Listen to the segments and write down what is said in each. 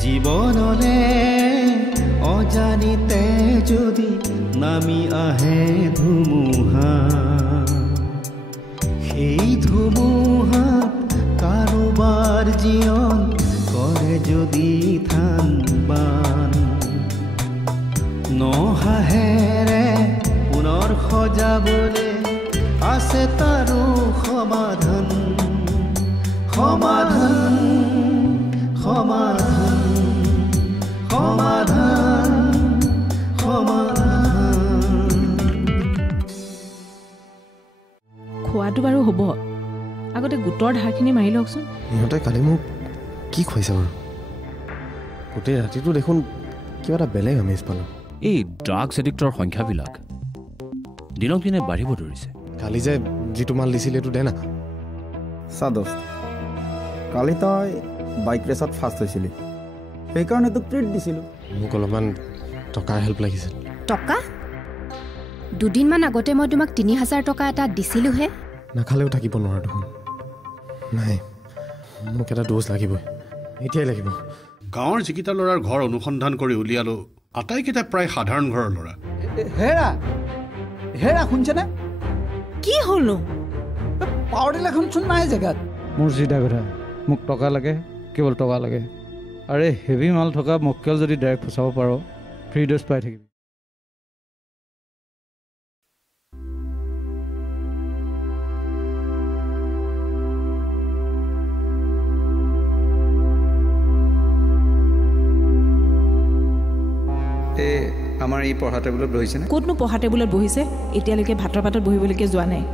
জীৱনলে অজানিতে যদি নামি আহে ধুমুহা, সেই ধুমুহাত কাৰোবাৰ জীৱন কৰে যদি থান বান, নহাহেৰে পুনৰ সজাবলে আছে তাৰো সমাধান, সমাধান সমাধান সমাধান সমাধান। খোৱাটো বাৰু হ'ব, আগতে গোটৰ ধাৰখিনি মাৰি লওকচোন। ইহঁতে কালি মোক কি খুৱাইছে বাৰু? গোটেই ৰাতিটো দেখোন কিবা এটা বেলেগ আমেজ পালোঁ। এই ড্ৰাগছ এডিক্টৰ সংখ্যাবিলাক দিনক দিনে বাঢ়িব ধৰিছে। কালি যে যিটো মাল দিছিল এইটো দে না। চা দোস্ত, কালি তই বাইক ৰেচত ফাৰ্ষ্ট হৈছিলি, সেইকাৰণে তোক ট্ৰিট দিছিলোঁ। মোক অলপমান টকাৰ হেল্প লাগিছিল। টকা? দুদিনমান আগতে মই তোমাক ৩,০০০ টকা এটা দিছিলোঁহে। নাখালেও থাকিব নোৱাৰো দেখোন। নাই, মোক এটা ড'জ লাগিবই, এতিয়াই লাগিব। গাঁৱৰ যিকেইটা ল'ৰাৰ ঘৰ অনুসন্ধান কৰি উলিয়ালো, আটাইকেইটা প্ৰায় সাধাৰণ ঘৰৰ ল'ৰা। হেৰা হেৰা, শুনছেনে? কি হ'লনো? পাৱাৰ টিলাৰ এখনচোন নাই জেগাত। মোৰ চিধা কথা, মোক টকা লাগে, কেৱল টকা লাগে। আৰে হেভি মাল থকা মক্কেল যদি ডাইৰেক্ট ফচাব পাৰ, ফ্ৰী ড'জ পাই থাকিবি। আমাৰ এই পঢ়া টেবুলত বহিছেনে? ক'তনো পঢ়া টেবুলত বহিছে? এতিয়ালৈকে ভাতৰ পাতত বহিবলৈকে যোৱা নাই।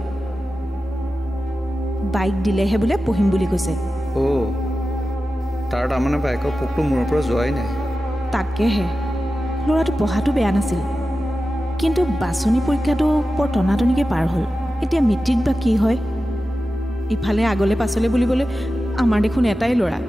বাইক দিলেহে বোলে পঢ়িম বুলি কৈছে। অ', তাৰ তাৰমানে বাইকৰ পোকটো মূৰৰ পৰা যোৱাই নাই। তাকেহে, ল'ৰাটো পঢ়াটো বেয়া নাছিল, কিন্তু বাছনি পৰীক্ষাটো বৰ টনাটনিকৈ পাৰ হ'ল। এতিয়া মেট্ৰিক বা কি হয়? ইফালে আগলে পাছলে বুলিবলৈ আমাৰ দেখোন এটাই ল'ৰা।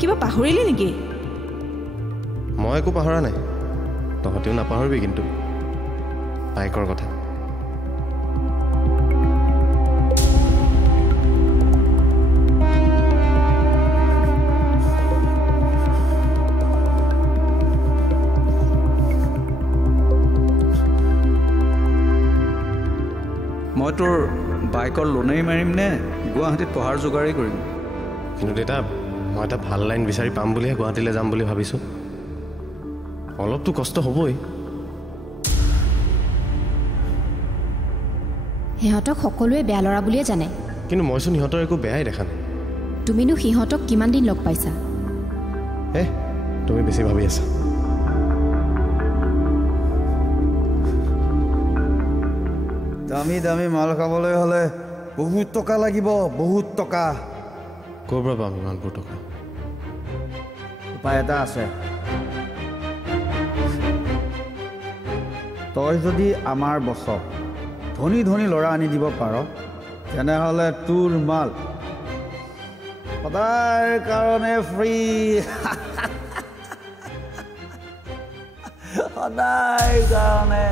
কিবা পাহৰিলি নেকি? মই একো পাহৰা নাই, তহঁতেও নাপাহৰিবি কিন্তু বাইকৰ কথা। মই তোৰ বাইকৰ লোনেই মাৰিম নে গুৱাহাটীত পঢ়াৰ যোগাৰেই কৰিম? কিন্তু দেউতা, মই এটা ভাল লাইন বিচাৰি পাম বুলিহে গুৱাহাটীলৈ যাম বুলি ভাবিছোঁ। অলপতো কষ্ট হ'বই। সিহঁতক সকলোৱে বেয়া ল'ৰা বুলিয়ে জানে, কিন্তু মইচোন সিহঁতৰ একো বেয়াই দেখা নাই। তুমিনো সিহঁতক কিমান দিন লগ পাইছা? তুমি বেছি ভাবি আছা। দামী দামী মাল খাবলৈ হ'লে বহুত টকা লাগিব, বহুত টকা। ক'ৰ পৰা পাম ইমানবোৰ টকা? উপায় এটা আছে। তই যদি আমাৰ বছক ধনী ধনী ল'ৰা আনি দিব পাৰ, তেনেহ'লে তোৰ মাল সদায় কাৰণে ফ্ৰী। সদায় কাৰণে।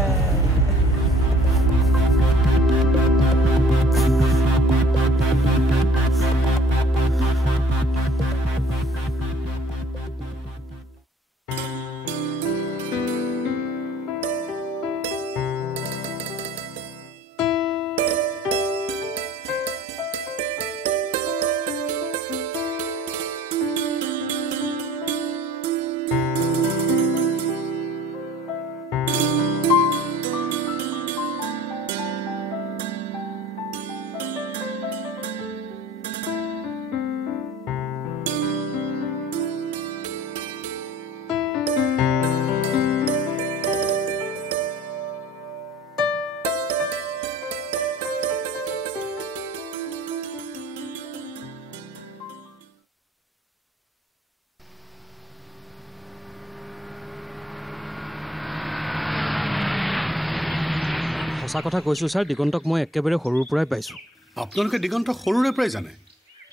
সঁচা কথা কৈছোঁ ছাৰ, দিগন্তক মই একেবাৰে সৰুৰ পৰাই পাইছোঁ। আপোনালোকে দিগন্তক সৰুৰে পৰাই জানে?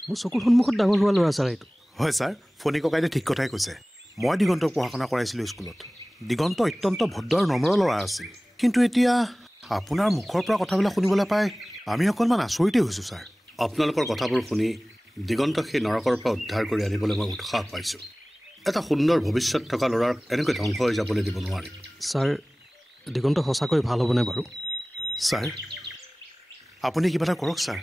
মোৰ চকুৰ সন্মুখত ডাঙৰ হোৱা ল'ৰা ছাৰ এইটো। হয় ছাৰ, ফণী ককাইদেৱে ঠিক কথাই কৈছে। মই দিগন্তক পঢ়া শুনা কৰাইছিলোঁ স্কুলত। দিগন্ত অত্যন্ত ভদ্ৰ আৰু নম্ৰ ল'ৰা আছিল। কিন্তু এতিয়া আপোনাৰ মুখৰ পৰা কথাবিলাক শুনিবলৈ পাই আমি অকণমান আচৰিতেই হৈছোঁ ছাৰ। আপোনালোকৰ কথাবোৰ শুনি দিগন্তক সেই নৰকৰ পৰা উদ্ধাৰ কৰি আনিবলৈ মই উৎসাহ পাইছোঁ। এটা সুন্দৰ ভৱিষ্যত থকা ল'ৰাক এনেকৈ ধ্বংস হৈ যাবলৈ দিব নোৱাৰি। ছাৰ, দিগন্ত সঁচাকৈ ভাল হ'বনে বাৰু? ছাৰ, আপুনি কিবা এটা কৰক ছাৰ।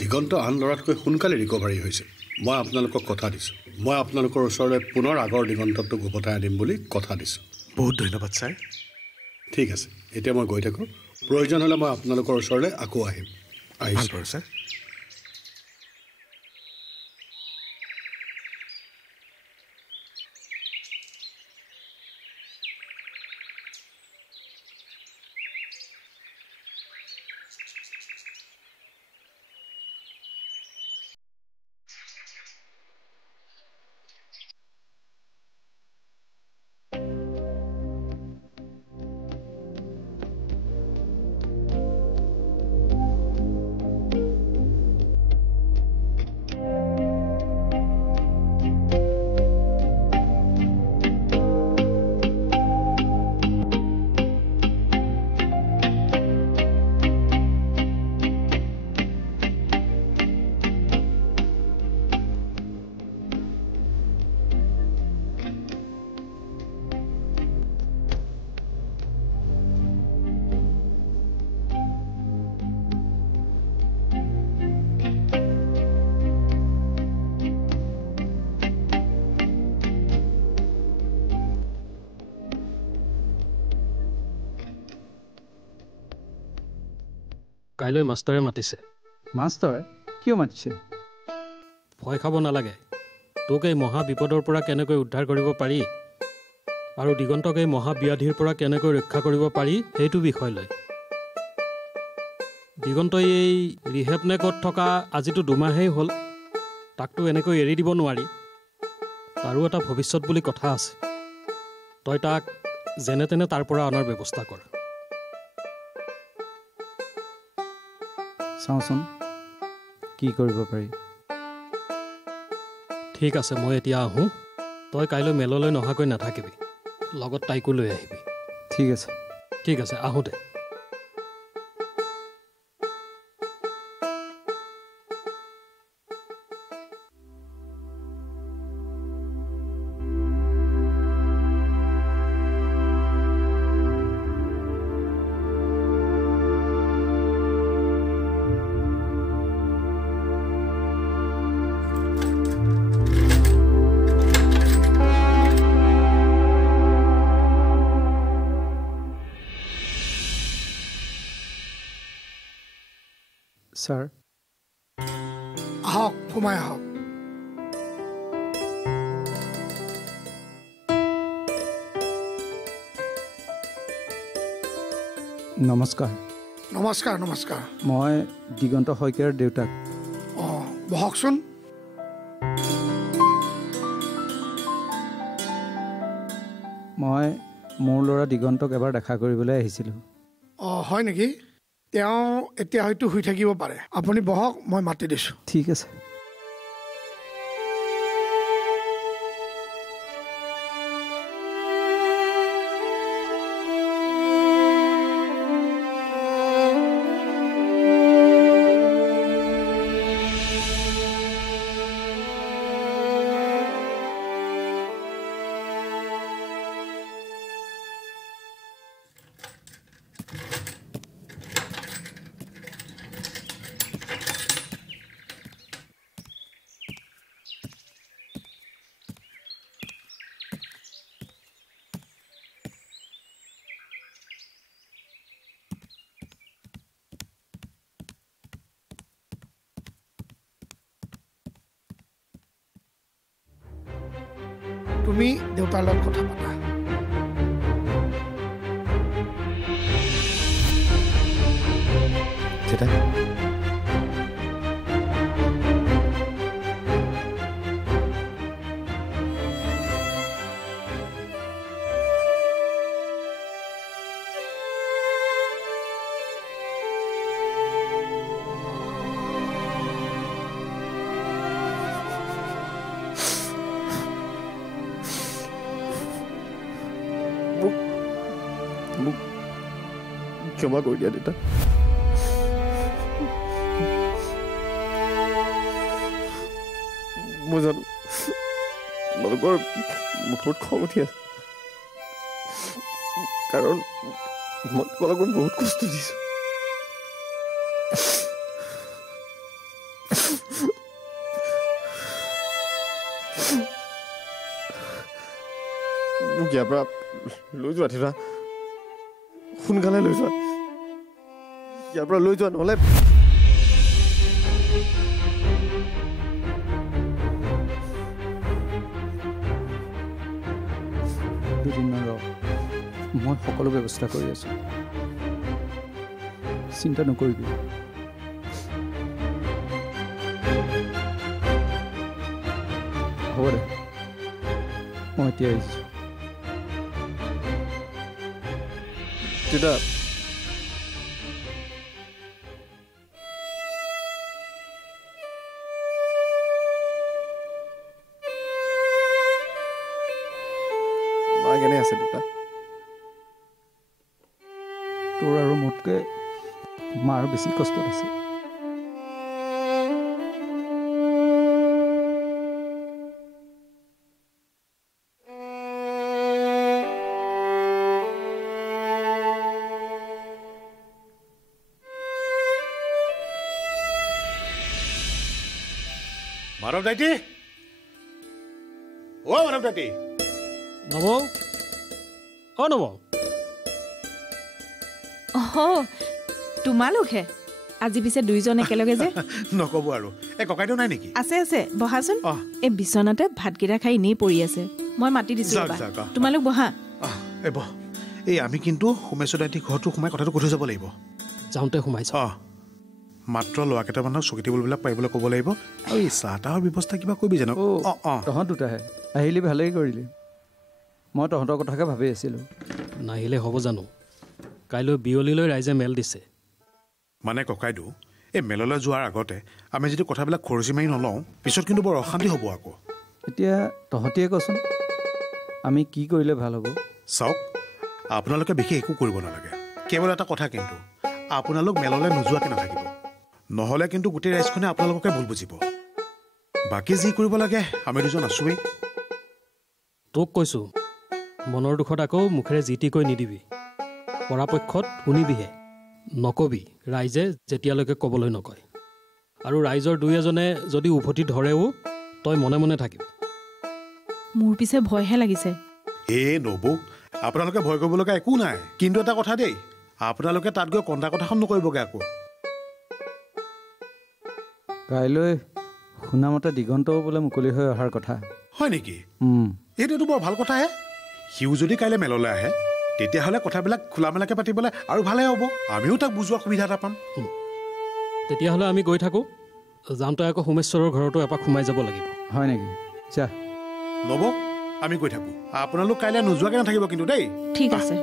দিগন্ত আন ল'ৰাতকৈ সোনকালে ৰিকভাৰী হৈছে। মই আপোনালোকক কথা দিছোঁ, মই আপোনালোকৰ ওচৰলৈ পুনৰ আগৰ দিগন্তটোক উভতাই আনিম বুলি কথা দিছোঁ। বহুত ধন্যবাদ ছাৰ। ঠিক আছে, এতিয়া মই গৈ থাকোঁ। প্ৰয়োজন হ'লে মই আপোনালোকৰ ওচৰলৈ আকৌ আহিম। আহিছোঁ বাৰু ছাৰ। কাইলৈ মাষ্টৰে মাতিছে। মাষ্টৰে কিয় মাতিছে? ভয় খাব নালাগে। তোক এই মহা বিপদৰ পৰা কেনেকৈ উদ্ধাৰ কৰিব পাৰি আৰু দিগন্তক এই মহাব্যাধিৰ পৰা কেনেকৈ ৰক্ষা কৰিব পাৰি সেইটো বিষয় লৈ। দিগন্তই এই ৰিহেবনেকত থকা আজিতো 2 মাহেই হ'ল। তাকতো এনেকৈ এৰি দিব নোৱাৰি। তাৰো এটা ভৱিষ্যত বুলি কথা আছে। তই তাক যেনে তেনে তাৰ পৰা অনাৰ ব্যৱস্থা কৰ। চাওঁচোন কি কৰিব পাৰি। ঠিক আছে, মই এতিয়া আহোঁ। তই কাইলৈ মেললৈ নহাকৈ নাথাকিবি, লগত তাইকো লৈ আহিবি। ঠিক আছে। ঠিক আছে, আহোঁ দে। ছাৰ, আহক, সোমাই আহক। নমস্কাৰ। নমস্কাৰ। নমস্কাৰ। মই দিগন্ত শইকীয়াৰ দেউতাক। অঁ, বহকচোন। মই মোৰ ল'ৰা দিগন্তক এবাৰ দেখা কৰিবলৈ আহিছিলোঁ। অঁ, হয় নেকি? তেওঁ এতিয়া হয়তো শুই থাকিব পাৰে। আপুনি বহক, মই মাতি দিছোঁ। ঠিক আছে। তুমি দেউতাৰ লগত কথা পাতা। ক্ষমা কৰি দিয়া দেউতা। মই জানো তোমালোকৰ মুখত খং উঠি আছে, কাৰণ মই তোমালোকক বহুত কষ্ট দিছোঁ। মোক ইয়াৰ পৰা লৈ যোৱা ধীৰা, সোনকালে লৈ যোৱা, ইয়াৰ পৰা লৈ যোৱা, নহ'লে দুদিনমান ৰ, মই সকলো ব্যৱস্থা কৰি আছোঁ, চিন্তা নকৰিবি। হ'ব দে, মই এতিয়া আহিছোঁ। দেউতা মা কেনে আছে দেউতা? তোৰ আৰু মোতকৈ মাৰ বেছি কষ্টত আছে। মানৱ দাইটি, অ মানৱ দাইটি। নৱ, অ নৱ। তোমালোকহে আজি পিছে দুইজন একেলগে যে? নক'ব আৰু, এই ককাইদেউ নাই নেকি? আছে আছে, বহাচোন। এই বিচনাতে ভাতকেইটা খাই এনেই পৰি আছে, মই মাতি দিছো। তোমালোক বহা। এই আমি কিন্তু সোমেশ্বৰ দাইটিৰ ঘৰটো সোমাই কথাটো কৈ থৈ যাব লাগিব। যাওঁতে সোমাইছা? মাত্ৰ ল'ৰা কেইটামানক চকী টেবুলবিলাক পাৰিবলৈ ক'ব লাগিব, আৰু এই চাহ তাহৰ ব্যৱস্থা কিবা কৰিবি জানো? তহঁত দুটাহে আহিলি, ভালেই কৰিলি। মই তহঁতৰ কথাকে ভাবি আছিলোঁ। নাহিলে হ'ব জানো? কাইলৈ বিয়লিলৈ ৰাইজে মেল দিছে। মানে ককাইদেউ, এই মেললৈ যোৱাৰ আগতে আমি যদি কথাবিলাক খৰচি মাৰি নলওঁ, পিছত কিন্তু বৰ অশান্তি হ'ব আকৌ। এতিয়া তহঁতিয়ে কচোন, আমি কি কৰিলে ভাল হ'ব? চাওক, আপোনালোকে বিশেষ একো কৰিব নালাগে, কেৱল এটা কথা, কিন্তু আপোনালোক মেললৈ নোযোৱাকৈ নাথাকিব, নহ'লে কিন্তু গোটেই ৰাইজখনে আপোনালোককে ভুল বুজিব। বাকী যি কৰিব লাগে আমি দুজন আছোৱেই। তোক কৈছোঁ, মনৰ দুখত আকৌ মুখেৰে যি টি কৈ নিদিবি, পৰাপক্ষত শুনিবিহে, নকবি ৰাইজে যেতিয়ালৈকে ক'বলৈ নকয়। আৰু ৰাইজৰ দুই এজনে যদি উভতি ধৰেও তই মনে মনে থাকিবি। মোৰ পিছে ভয়হে লাগিছে। নবৌ, আপোনালোকে ভয় কৰিবলগা একো নাই, কিন্তু এটা কথা দেই, আপোনালোকে তাত গৈ কন্দা কথাখন নকৰিবগৈ আকৌ। কাইলৈ শুনামতে দিগন্তও বোলে মুকলি হৈ অহাৰ কথা। হয় নেকি? এইটোতো বৰ ভাল কথাহে। সিও যদি কাইলৈ মেললৈ আহে, তেতিয়াহ'লে কথাবিলাক খোলা মেলাকৈ পাতিবলৈ আৰু ভালহে হ'ব, আমিও তাক বুজোৱা সুবিধা এটা পাম। তেতিয়াহ'লে আমি গৈ থাকোঁ, যাওঁতে আকৌ সোমেশ্বৰৰ ঘৰতো এপাক সোমাই যাব লাগিব। হয় নেকি? যা নব, আমি গৈ থাকোঁ, আপোনালোক কাইলৈ নোযোৱাকৈ নাথাকিব কিন্তু দেই। ঠিক আছে।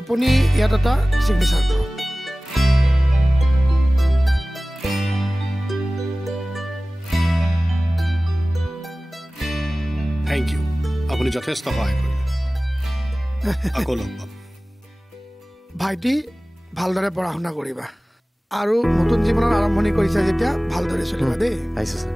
আপুনি ইয়াত এটা চিগনেচাৰ কৰক। থেংক ইউ, আপুনি যথেষ্ট সহায় কৰিলে। আকৌ লগ পাম। ভাইটি, ভালদৰে পঢ়া শুনা কৰিবা, আৰু নতুন জীৱনৰ আৰম্ভণি কৰিছা যেতিয়া ভালদৰে চলিবা দেই। আহিছোঁ ছাৰ।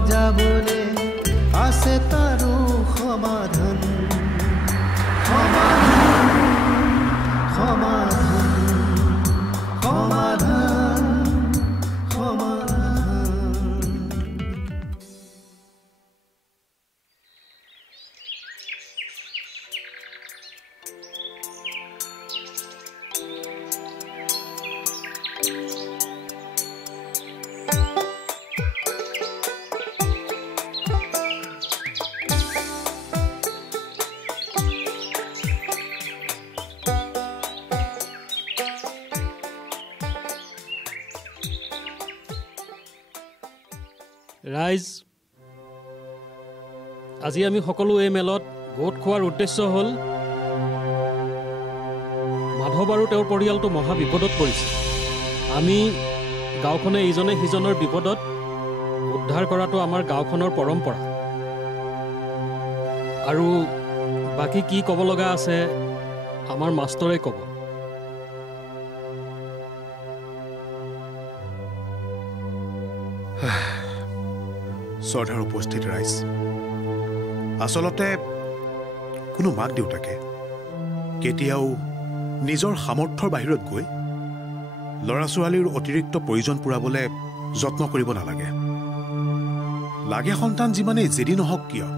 সজাবলে আছে তাৰো সমাধান সমাধান সমাধান সমাধান সমাধান ৰাইজ আজি আমি সকলো এই মেলত গোট খোৱাৰ উদ্দেশ্য হ'ল মাধৱ আৰু তেওঁৰ পৰিয়ালটো মহা বিপদত পৰিছে আমি গাঁওখনে ইজনে সিজনৰ বিপদত উদ্ধাৰ কৰাটো আমাৰ গাঁওখনৰ পৰম্পৰা আৰু বাকী কি ক'ব লগা আছে আমাৰ মাষ্টৰে ক'ব শ্ৰদ্ধাৰ উপস্থিত ৰাইজ আচলতে কোনো মাক দেউতাকে কেতিয়াও নিজৰ সামৰ্থ্যৰ বাহিৰত গৈ ল'ৰা ছোৱালীৰ অতিৰিক্ত প্ৰয়োজন পূৰাবলৈ যত্ন কৰিব নালাগে লাগে সন্তান যিমানেই জেদি নহওক কিয়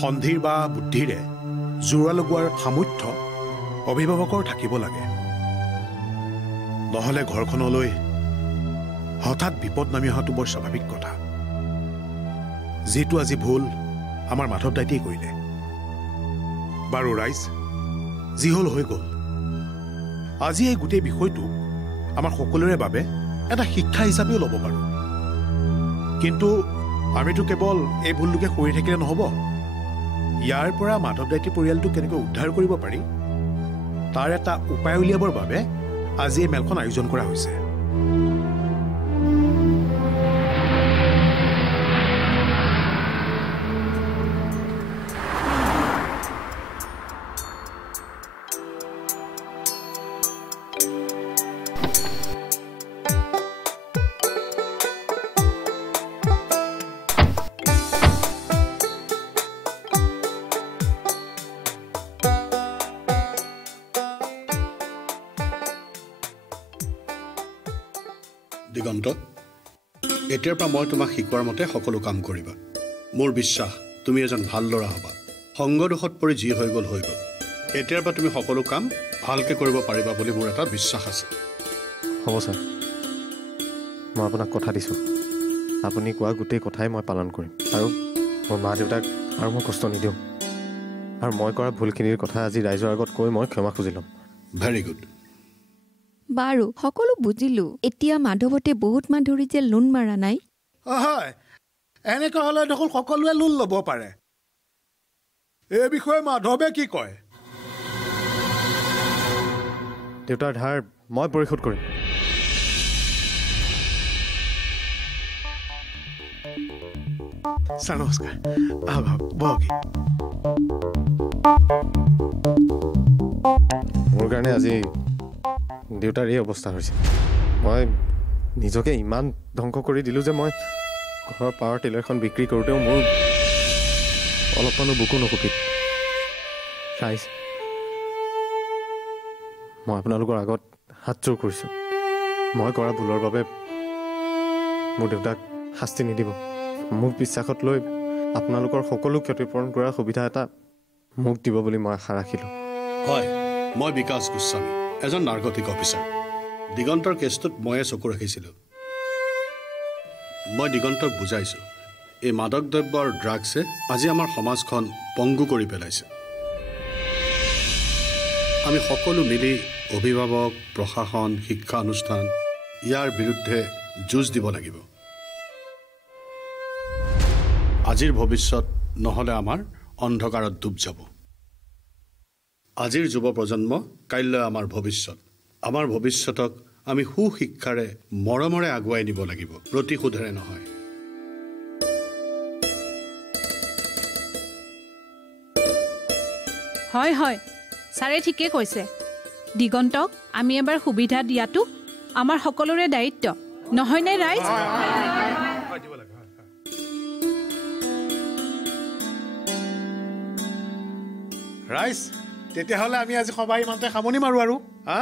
সন্ধিৰ বা বুদ্ধিৰে জোৰা লগোৱাৰ সামৰ্থ্য অভিভাৱকৰ থাকিব লাগে নহ'লে ঘৰখনলৈ হঠাৎ বিপদ নামি অহাটো বৰ স্বাভাৱিক কথা যিটো আজি ভুল আমাৰ মাধৱ দাইতেই কৰিলে বাৰু ৰাইজ যি হ'ল হৈ গ'ল আজি এই গোটেই বিষয়টো আমাৰ সকলোৰে বাবে এটা শিক্ষা হিচাপেও ল'ব পাৰোঁ কিন্তু আমিতো কেৱল এই ভুলটোকে কৰি থাকিলে নহ'ব ইয়াৰ পৰা মাধৱ দাইতীৰ পৰিয়ালটো কেনেকৈ উদ্ধাৰ কৰিব পাৰি তাৰ এটা উপায় উলিয়াবৰ বাবে আজি এই মেলখন আয়োজন কৰা হৈছে দিগন্ত এতিয়াৰ পৰা মই তোমাক শিকোৱাৰ মতে সকলো কাম কৰিবা মোৰ বিশ্বাস তুমি এজন ভাল ল'ৰা হ'বা সংগ দোষত পৰি যি হৈ গ'ল এতিয়াৰ পৰা তুমি সকলো কাম ভালকৈ কৰিব পাৰিবা বুলি মোৰ এটা বিশ্বাস আছে হ'ব ছাৰ মই আপোনাক কথা দিছোঁ আপুনি কোৱা গোটেই কথাই মই পালন কৰিম আৰু মোৰ মা দেউতাক আৰু মই কষ্ট নিদিওঁ আৰু মই কৰা ভুলখিনিৰ কথা আজি ৰাইজৰ আগত কৈ মই ক্ষমা খুজি ল'ম ভেৰি গুড বাৰু সকলো বুজিলো এতিয়া মাধৱতে বহুত মান ধৰি যে লোন মাৰা নাই হয় এনেকৈ হ'লে দেখোন সকলোৱে লোন ল'ব পাৰে এই বিষয়ে মাধৱে কি কয় দেউতাৰ ধাৰ মই পৰিশোধ কৰিম ছাৰ নমস্কাৰ বহক মোৰ কাৰণে আজি দেউতাৰ এই অৱস্থা হৈছে মই নিজকে ইমান ধ্বংস কৰি দিলোঁ যে মই ঘৰৰ পাৱাৰ টিলাৰখন বিক্ৰী কৰোঁতেও মোৰ অলপমানো বুকু নকপিত ৰাইজ মই আপোনালোকৰ আগত হাতযোৰ কৰিছোঁ মই কৰা ভুলৰ বাবে মোৰ দেউতাক শাস্তি নিদিব মোক বিশ্বাসত লৈ আপোনালোকৰ সকলো ক্ষতিপূৰণ কৰাৰ সুবিধা এটা মোক দিব বুলি মই আশা ৰাখিলোঁ হয় মই বিকাশ গোস্বামী এজন নাৰ্কটিক অফিচাৰ দিগন্তৰ কেছটোত ময়ে চকু ৰাখিছিলোঁ মই দিগন্তক বুজাইছোঁ এই মাদক দ্ৰব্যৰ ড্ৰাগছে আজি আমাৰ সমাজখন পংগু কৰি পেলাইছে আমি সকলো মিলি অভিভাৱক প্ৰশাসন শিক্ষা অনুষ্ঠান ইয়াৰ বিৰুদ্ধে যুঁজ দিব লাগিব আজিৰ ভৱিষ্যত নহ'লে আমাৰ অন্ধকাৰত ডুব যাব আজিৰ যুৱ প্ৰজন্ম কাইলৈ আমাৰ ভৱিষ্যত আমাৰ ভৱিষ্যতক আমি সুশিক্ষাৰে মৰমৰে আগুৱাই নিব লাগিব প্ৰতিশোধেৰে নহয় হয় হয় ছাৰে ঠিকে কৈছে দিগন্তক আমি এবাৰ সুবিধা দিয়াটো আমাৰ সকলোৰে দায়িত্ব নহয়নে ৰাইজ ৰাইজ তেতিয়াহ'লে আমি আজি সবাই ইমানতে সামৰণি মাৰোঁ আৰু হা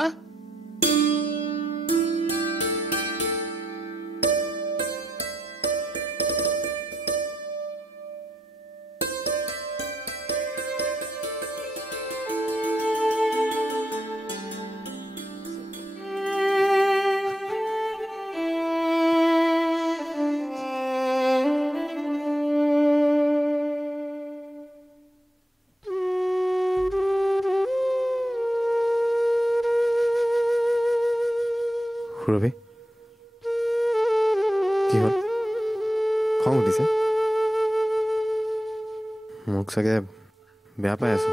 সুৰভি কি হ'ল খং উঠিছে মোক চাগে বেয়া পাই আছো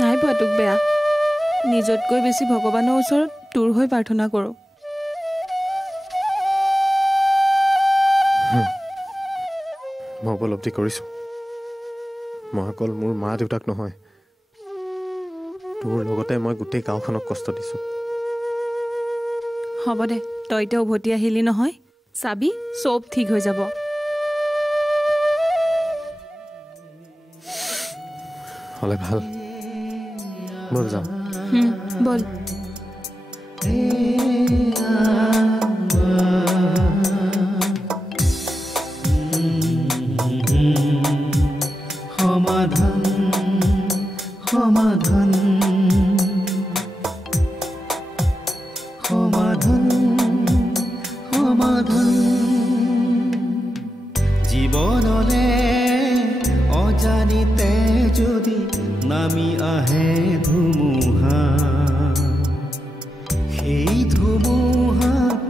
নাই পোৱা তোক বেয়া নিজতকৈ বেছি ভগৱানৰ ওচৰত তোৰ হৈ প্ৰাৰ্থনা কৰোঁ মই উপলব্ধি কৰিছোঁ মই অকল মোৰ মা দেউতাক নহয় তোৰ লগতে মই গোটেই গাঁওখনক কষ্ট দিছোঁ হ'ব দে তই এতিয়া উভতি আহিলি নহয় চাবি চব ঠিক হৈ যাব হ'লে ভাল বল যাওঁ বল সমাধান সমাধান সমাধান সমাধান জীৱনলে অজানিতে যদি নামি আহে ধুমুহা সেই ধুমুহাত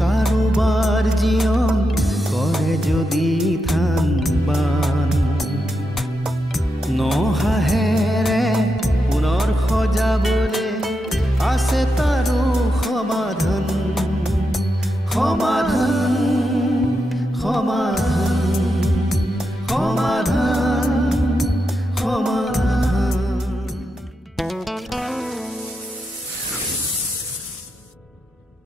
কাৰোবাৰ জীৱন কৰে যদি থান বান নহাহেৰে পুনৰ সজাবলে আছে তাৰো সমাধান সমাধান সমাধান